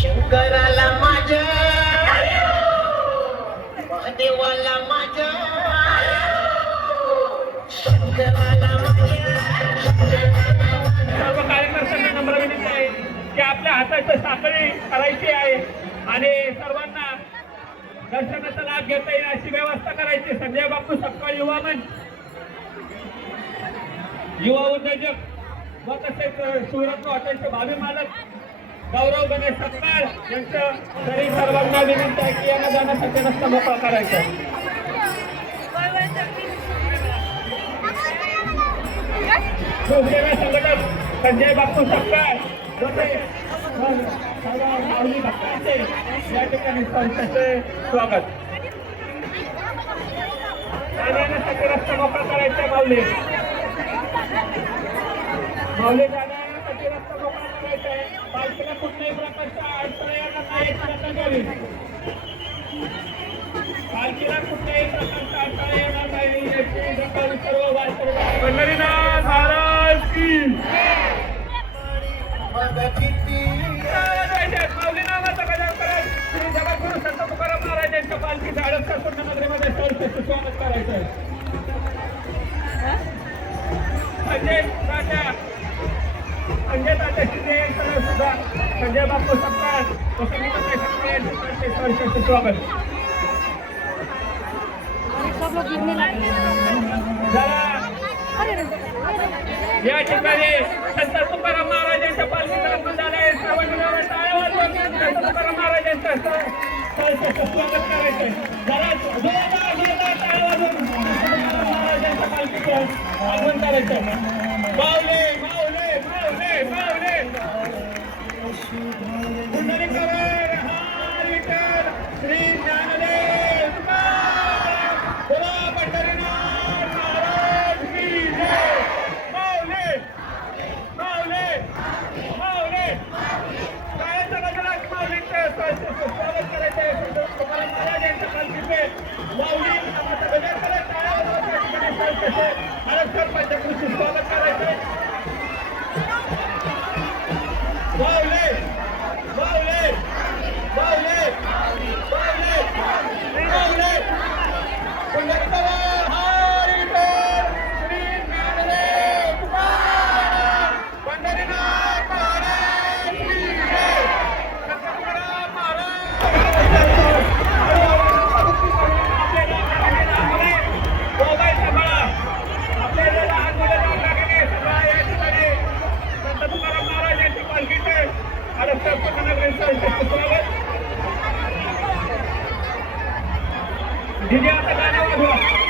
शंकराला माझ्या महादेवाला माझ्या शंकराला सर्व कार्यकर्त्यांना नम्र विनंती आहे की आपल्या हाताची साखळी करायची आहे आणि सर्वांना दर्शनाचा लाभ घेता येईल अशी व्यवस्था करायची. संजय बापू सपकाळ युवा मंच, युवा उद्योजक व तसेच शिवरत्न हॉटेलचे भावी मालक गौरव गणेश सपकाळ यांचं तरी सर्वांना विनंती आहे की यांना जाण्यासाठी रस्ता मोकळा करायचा. शिवसेना संघटक संजय बापू सपकाळ माऊली भक्तांचे या ठिकाणी संस्थेचे स्वागत. जाण्यासाठी रस्ता मोकळा करायचा. माऊली जाण्यासाठी रस्ता मोकळा करायचा आहे. पालखीला कुठल्याही प्रकारचा अडथळा येणार नाही याची दखल घ्यावी. पालखीला कुठल्याही प्रकारचा अडथळा येणार नाही याची दखल सर्व वारकरी. पंढरीनाथ महाराज की माऊली नावाचा गजर करत श्री जगद्गुरु संत तुकाराम महाराज यांच्या पालखीचं हडपसर पुण्यनगरीमध्ये सहर्षाचं स्वागत करायचं आहे. संजय तात्या शिंदे यांचं सुद्धा संजय बापू सपकाळ सहर्षाचं स्वागत. या ठिकाणी संत तुकाराम महाराज यांच्या पालखीचं आगमन झालंय. सर्वांनी टाळ्या वाजवून संत तुकाराम महाराज यांचं सहर्षाचं स्वागत करायचंय. जरा जोरदार टाळ्या वाजवून संत तुकाराम महाराज यांच्या पालखीचं आगमन करायचंय. माऊली माऊली माऊली माऊली पुंडलिकावर हर विठ्ठल श्री ज्ञानदेव तुकाराम बोला पंढरीनाथ महाराज की जय. माऊली माऊली माऊली टाळ्यांचा गजरात माऊलीचं स्वागत करायचंय. तुकाराम महाराज यांच्या पालखीचे माऊली नावाचा गजर करत टाळ्या वाजवत या ठिकाणी सहर्षाचे हडपसर पंचक्रोशीचं स्वागत करायचंय. माऊली माऊली माऊली माऊली माऊली पंढरीनाथ हर विठ्ठल श्री ज्ञानदेव तुकाराम पंढरीनाथ महाराज की जय. संत तुकाराम मोबाईल सांभाळा. आपल्याला लहान मुलं जाऊ लागले सगळा या ठिकाणी संत तुकाराम महाराज यांची पालखीचे हडपसर पुण्यनगरीचं स्वागत. डीजे आता गाणं वाजवा.